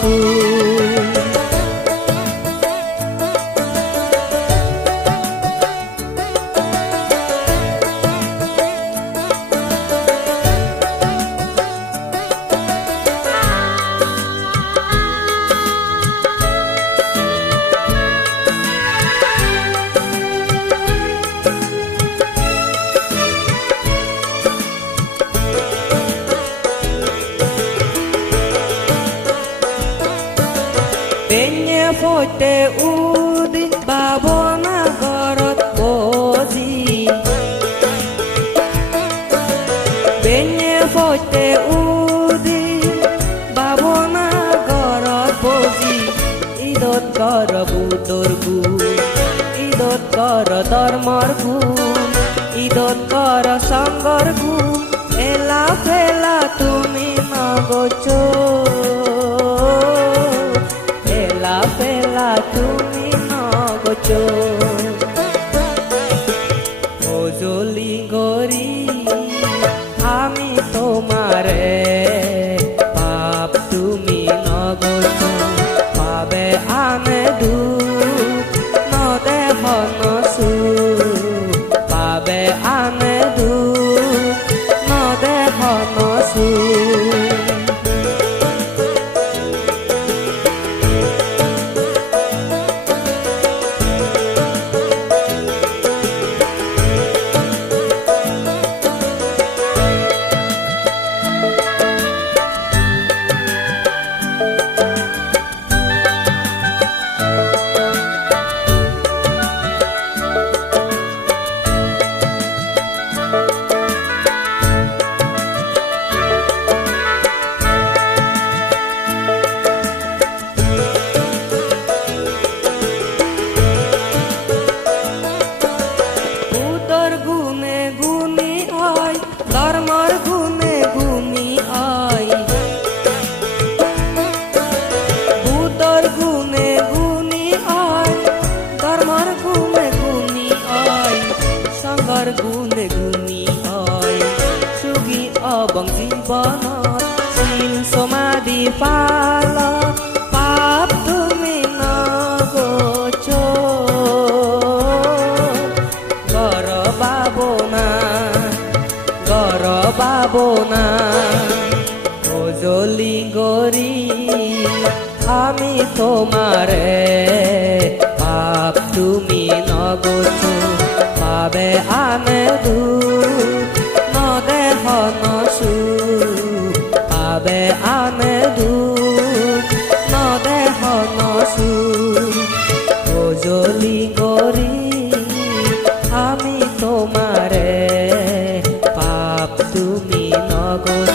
সুর। Penye fote udi babona gorot bozi, Penye fote udi babona gorot bozi, idot kor budor gu, idot kor dormor gu, idot kor sangor gu, ela fela tumi nagocho. Pela তুমি নগছো ওজলি গরি আমি তোমারে পাপ তুমি নগছো পাবে আনে দুঃখ নদেহ নসু পাবে আনে দুঃখ নদেহ নসু। ধর্মর গুণে গুণী আই বুদ্ধর গুণে গুণী আই ধর্মর গুণে গুণী আই সঙ্গর গুণে গুণী আই সুখী অবং জীবনত শিল সমাধি পাল পাপ তুমি নগছো গর বাবনা গর বাবনা ওজলি গরি আমি তোমারে পাপ তুমি নগছো পাবে আনে দুঃখ নদেহ নসু পাবে আনে দুঃখ নদেহ নসু ওজলি গরি আমি তোমারে পাপ তুমি নগছো